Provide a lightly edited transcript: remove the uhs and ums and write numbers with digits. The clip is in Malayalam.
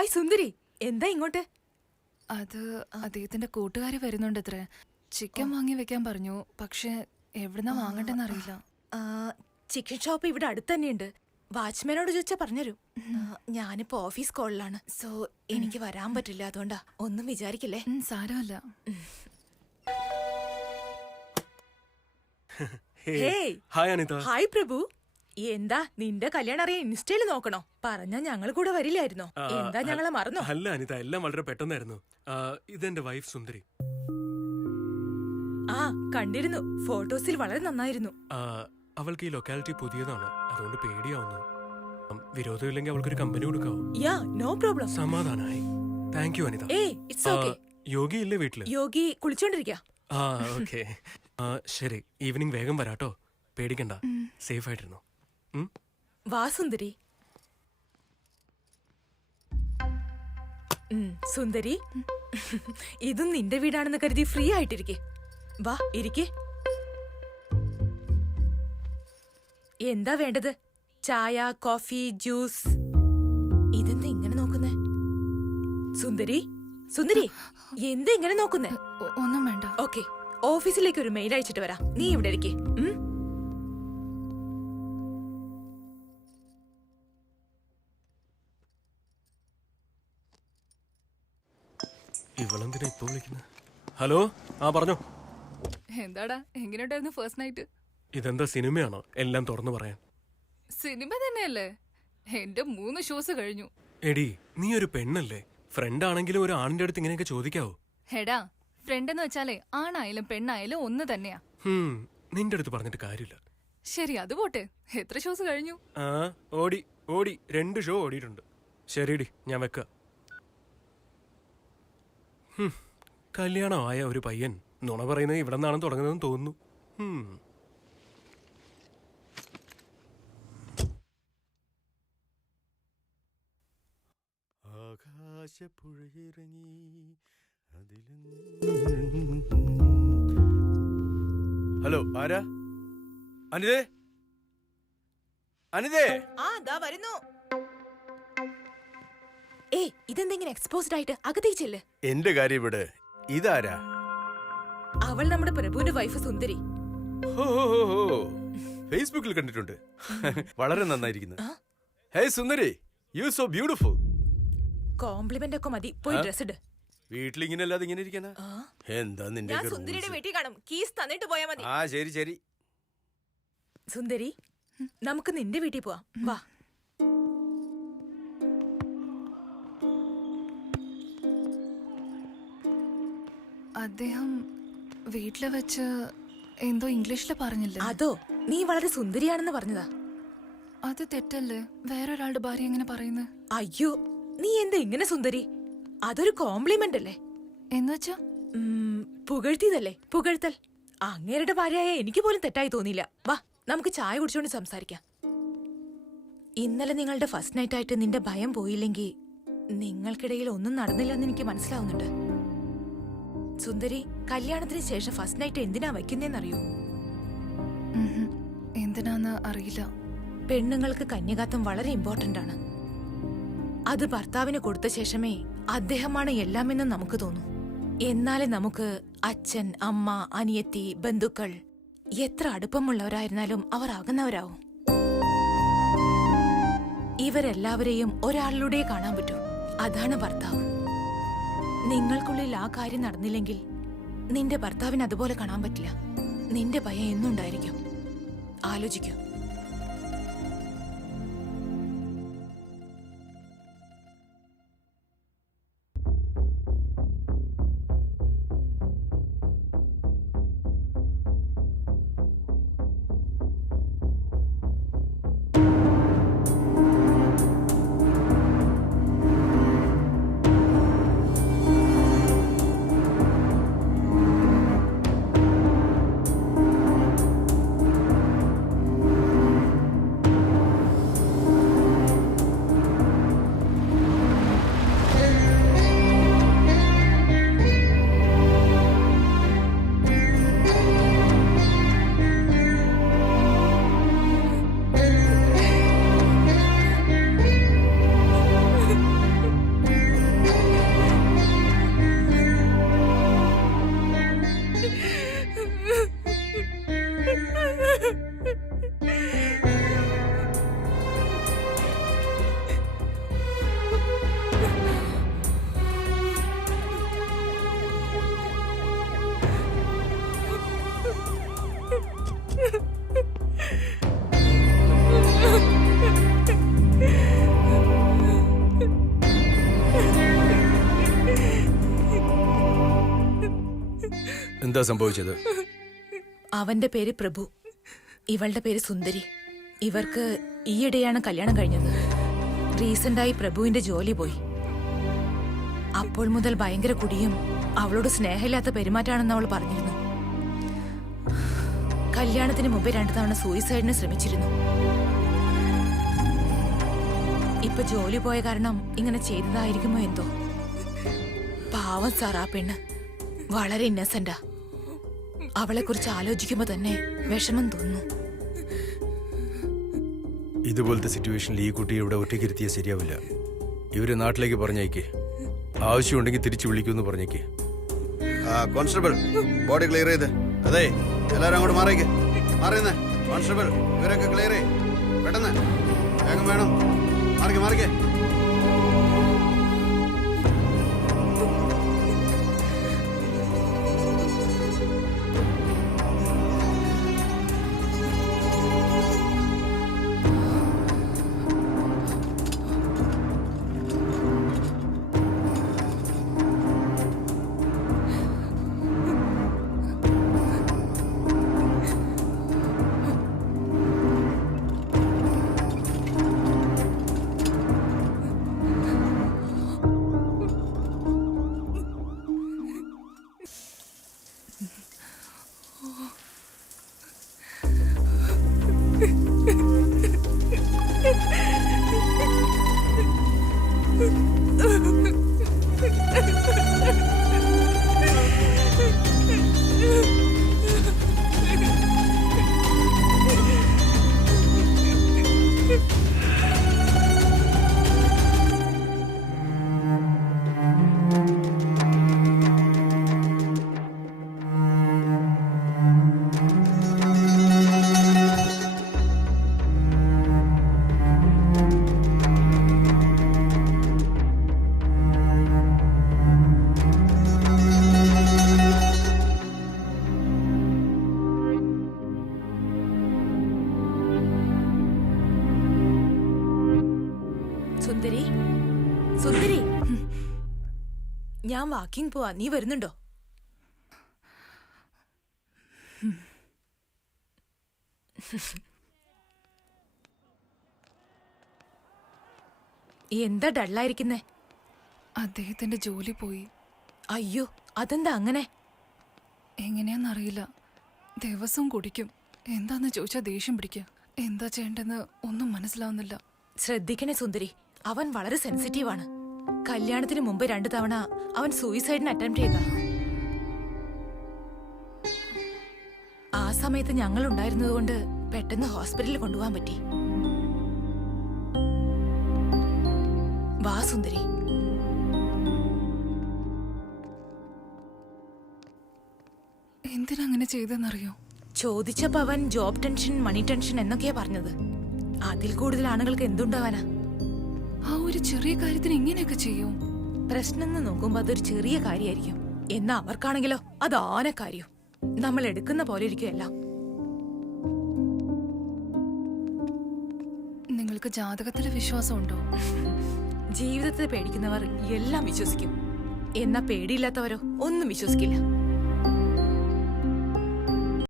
ഹായ് സുന്ദരി, എന്താ ഇങ്ങോട്ട്? അത് അദ്ദേഹത്തിന്റെ കൂട്ടുകാരി വരുന്നുണ്ടത്രേ. ചിക്കൻ വാങ്ങി വെക്കാൻ പറഞ്ഞു. പക്ഷെ എവിടുന്നാ വാങ്ങണ്ടെന്ന് അറിയില്ല. ചിക്കൻ ഷോപ്പ് ഇവിടെ അടുത്ത് തന്നെയുണ്ട്. വാച്ച്മാനോട് ചോദിച്ചാ പറഞ്ഞുതരും. ഞാനിപ്പോ ഓഫീസ് കോളിലാണ്. സോ എനിക്ക് വരാൻ പറ്റില്ല. അതുകൊണ്ടാ. ഒന്നും വിചാരിക്കില്ലേ. സാരമല്ല. ഹായ് അനിത. ഹായ് പ്രഭു. എന്താ നിന്റെ കല്യാണം അറിയാൻ ഇൻസ്റ്റയിൽ നോക്കണോ? പറഞ്ഞാ ഞങ്ങൾ കൂടെ വരില്ലായിരുന്നോ? എന്താ ഞങ്ങളെ മറന്നോ? അല്ല അനിത, എല്ലാം വളരെ പെട്ടെന്നായിരുന്നു. ഇതെന്റെ വൈഫ് സുന്ദരി. ആ കണ്ടിരുന്നു, ഫോട്ടോസിൽ വളരെ നന്നായിരുന്നു. അവൾക്ക് ഈ ലൊക്കാലിറ്റി പുതിയതാണ്, അതുകൊണ്ട് പേടിയാവുന്നു. വിരോധമില്ലെങ്കിൽ അവൾക്കൊരു കമ്പനി കൊടുക്കാവോ? Ya no problem. സമാധാനായി. Thank you Anitha. It's okay. Yogi ഇല്ലേ വീട്ടില്? യോഗി കുളിച്ചോണ്ടിരിക്കാ. ഓക്കെ. ശരി, ഈവനിങ് വേഗം വരാട്ടോ. പേടിക്കണ്ട, സേഫ് ആയിട്ടിരുന്നു. വാ സുന്ദരി. സുന്ദരി, ഇതും നിന്റെ വീടാണെന്ന് കരുതി ഫ്രീ ആയിട്ടിരിക്കെ. വാ ഇരിക്കെ. എന്താ വേണ്ടത്? ചായ, കോഫി, ജ്യൂസ്? ഇതെന്താ ഇങ്ങനെ നോക്കുന്നേ? സുന്ദരി, സുന്ദരി, എന്താ ഇങ്ങനെ നോക്കുന്നേ? ഒന്നും വേണ്ട. ഓക്കെ, ഓഫീസിലേക്ക് ഒരു മെയിൽ അയച്ചിട്ട് വരാം. നീ ഇവിടെ ഇരിക്കെ. ഇവളെന്തിനാ ഇപ്പൊ വിളിക്കുന്നത്? ഹലോ, പറഞ്ഞോ. എന്താടാ, എങ്ങനെയുണ്ടായിരുന്നു ഫസ്റ്റ് നൈറ്റ്? ഇതെന്താ സിനിമയാണോ എല്ലാം തുറന്നു പറയാൻ? സിനിമ തന്നെയല്ലേ. എന്റെ 3 ഷോസ് കഴിഞ്ഞു. എടി, നീ ഒരു പെണ്ണല്ലേ? ഫ്രണ്ട് ആണെങ്കിലും ഒരു ആണിന്റെ അടുത്ത് ഇങ്ങനെയൊക്കെ ചോദിക്കാവോ? ഹെടാ, ഫ്രണ്ട് എന്ന് വെച്ചാലേ ആണായാലും പെണ്ണായാലും ഒന്ന് തന്നെയാ. നിന്റെ അടുത്ത് പറഞ്ഞിട്ട് കാര്യമില്ല. ശരി, അത് പോട്ടെ. എത്ര ഷോസ് കഴിഞ്ഞു? ഓടി 2 ഷോ ഓടിയിട്ടുണ്ട്. ശരിടി, ഞാൻ വെക്ക. കല്യാണമായ ഒരു പയ്യൻ നുണ പറയുന്നത് ഇവിടെ നിന്നാണ് തുടങ്ങുന്നതെന്ന് തോന്നുന്നു. ഹലോ, ആരാ? അനിതേ, അനിതേ. വരുന്നു. ഇതെന്തെങ്കിലും എക്സ്പോസ്ഡ് ആയിട്ട് അകത്തേക്ക് ചെല്ല്. എന്റെ കാര്യം ഇവിടെ. ഇതാരാ? അവൾ നമ്മുടെ പ്രഭുവിന്റെ വൈഫ് സുന്ദരി. ഫേസ്ബുക്കിൽ കണ്ടിട്ടുണ്ട്. വളരെ നന്നായിരിക്കുന്നു. ഹേ സുന്ദരി, യു സോ ബ്യൂട്ടിഫുൾ. കോംപ്ലിമെന്റ് ഒക്കെ മതി, പോയി ഡ്രസ് ഇട്. വീട്ടിലിങ്ങനെ അല്ലാതെ ഇങ്ങനെ ഇരിക്കാനാ? എന്താ നിന്റെ ഞാൻ സുന്ദരിയുടെ വീട്ടിൽ കാണും. കീസ് തന്നിട്ട് പോയാ മതി. ശരി ശരി. സുന്ദരി, നമുക്ക് നിന്റെ വീട്ടിൽ പോവാം. വാ. അദ്ദേഹം വീട്ടില് വെച്ച് എന്തോ ഇംഗ്ലീഷില് പറഞ്ഞില്ല. അതോ, നീ വളരെ സുന്ദരിയാണെന്ന് പറഞ്ഞതാ. അത് തെറ്റല്ലേ? വേറൊരാളുടെ ഭാര്യ എങ്ങനെ പറയുന്നത്? അയ്യോ, നീ എന്താ ഇങ്ങനെ സുന്ദരി? അതൊരു കോംപ്ലിമെന്റ് അല്ലേ? എന്നുവെച്ചാ പുകഴ്ത്തിയതല്ലേ? പുകഴ്ത്തൽ. അങ്ങേരുടെ ഭാര്യയായ എനിക്ക് പോലും തെറ്റായി തോന്നിയില്ല. വാ, നമുക്ക് ചായ കുടിച്ചോണ്ട് സംസാരിക്കാം. ഇന്നലെ നിങ്ങളുടെ ഫസ്റ്റ് നൈറ്റ് ആയിട്ട് നിന്റെ ഭയം പോയില്ലെങ്കിൽ നിങ്ങൾക്കിടയിൽ ഒന്നും നടന്നില്ലെന്ന് എനിക്ക് മനസ്സിലാവുന്നുണ്ട്. സുന്ദരി, കല്യാണത്തിന് ശേഷം ഫസ്റ്റ് നൈറ്റ് എന്തിനാ വയ്ക്കുന്നേന്നറിയോ? എന്തിനാന്ന് അറിയില്ല. പെണ്ണുങ്ങൾക്ക് കന്യകാത്വം വളരെ ഇമ്പോർട്ടന്റ് ആണ്. അത് ഭർത്താവിന് കൊടുത്ത ശേഷമേ അദ്ദേഹമാണ് എല്ലാമെന്ന് നമുക്ക് തോന്നും. എന്നാലേ നമുക്ക് അച്ഛൻ, അമ്മ, അനിയത്തി, ബന്ധുക്കൾ എത്ര അടുപ്പമുള്ളവരായിരുന്നാലും അവർ അകന്നവരാവും. ഇവരെല്ലാവരെയും ഒരാളിലൂടെ കാണാൻ പറ്റൂ. അതാണ് ഭർത്താവ്. നിങ്ങൾക്കുള്ളിൽ ആ കാര്യം നടന്നില്ലെങ്കിൽ നിന്റെ ഭർത്താവിന് അതുപോലെ കാണാൻ പറ്റില്ല. നിന്റെ ഭയം എന്നുണ്ടായിരിക്കും. ആലോചിക്കൂ. എന്താ സംഭവിച്ചത്? അവന്റെ പേര് പ്രഭു, ഇവളുടെ പേര് സുന്ദരി. ഇവർക്ക് ഈയിടെയാണ് കല്യാണം കഴിഞ്ഞത്. റീസെന്റായി പ്രഭുവിന്റെ ജോലി പോയി. അപ്പോൾ മുതൽ ഭയങ്കര കുടിയും അവളോട് സ്നേഹമില്ലാത്ത പെരുമാറ്റാണെന്ന് അവൾ പറഞ്ഞിരുന്നു. കല്യാണത്തിന് മുമ്പേ 2 തവണ സൂയിസൈഡിന് ശ്രമിച്ചിരുന്നു. ഇപ്പൊ ജോലി പോയ കാരണം ഇങ്ങനെ ചെയ്തതായിരിക്കുമോ എന്തോ. പാവം സാർ, ആ പെണ്ണ് വളരെ ഇന്നസെന്റാ. അവളെ കുറിച്ച് ആലോചിക്കുമ്പോ തന്നെ വിഷമം തോന്നുന്നു. ഇതുപോലത്തെ സിറ്റുവേഷനിൽ ഈ കുട്ടിയെ ഇവിടെ ഒറ്റയ്ക്കിരുത്തിയാൽ ശരിയാവില്ല. ഇവര് നാട്ടിലേക്ക് പറഞ്ഞേക്ക്. ആവശ്യമുണ്ടെങ്കിൽ തിരിച്ചു വിളിക്കുമെന്ന് പറഞ്ഞേക്ക്. കോൺസ്റ്റബിൾ, ബോഡി ക്ലിയർ ചെയ്ത്. അതെ, എല്ലാരും അങ്ങോട്ട് മാറിയേക്ക്. മാറിയെന്നേ കോൺസ്റ്റബിൾ, ഇവരൊക്കെ ക്ലിയർ ചെയ്യ്. പെട്ടെന്ന് വേഗം വേണം. മാറിക്കേ മാറിക്കേ. സുന്ദരി, സുന്ദരി, ഞാൻ വാക്കിംഗ് പോവാ. നീ വരുന്നുണ്ടോ? എന്താ ഡള്ളായിരിക്കുന്നേ? അദ്ദേഹത്തിന്റെ ജോലി പോയി. അയ്യോ, അതെന്താ അങ്ങനെ? എങ്ങനെയാന്നറിയില്ല. ദിവസവും കുടിക്കും. എന്താന്ന് ചോദിച്ചാൽ ദേഷ്യം പിടിക്കുക. എന്താ ചെയ്യേണ്ടെന്ന് ഒന്നും മനസ്സിലാവുന്നില്ല. ശ്രദ്ധിക്കണേ സുന്ദരി, അവൻ വളരെ സെൻസിറ്റീവാണ്. കല്യാണത്തിന് മുമ്പ് 2 തവണ അവൻ സൂയിസൈഡിന് അറ്റംപ്റ്റ് ചെയ്ത. ആ സമയത്ത് ഞങ്ങൾ ഉണ്ടായിരുന്നതുകൊണ്ട് പെട്ടെന്ന് ഹോസ്പിറ്റലിൽ കൊണ്ടുപോകാൻ പറ്റി. വാ സുന്ദരി. എന്തിനാ അങ്ങനെ ചെയ്തെന്നറിയോ? ചോദിച്ചപ്പോ അവൻ ജോബ് ടെൻഷൻ, മണി ടെൻഷൻ എന്നൊക്കെയാ പറഞ്ഞത്. അതിൽ കൂടുതൽ ആണുങ്ങൾക്ക് എന്തുണ്ടാവാനാ? ആ ഒരു ചെറിയ കാര്യത്തിന് ഇങ്ങനെയൊക്കെ ചെയ്യും? പ്രശ്നം നോക്കുമ്പോ അതൊരു ചെറിയ കാര്യമായിരിക്കും. എന്നാ അവർക്കാണെങ്കിലോ അത് ആനക്കാര്യം. നമ്മൾ എടുക്കുന്ന പോലെ ഇരിക്കും എല്ലാം. നിങ്ങൾക്ക് ജാതകത്തില് വിശ്വാസമുണ്ടോ? ജീവിതത്തെ പേടിക്കുന്നവർ എല്ലാം വിശ്വസിക്കും. എന്നാ പേടിയില്ലാത്തവരോ ഒന്നും വിശ്വസിക്കില്ല.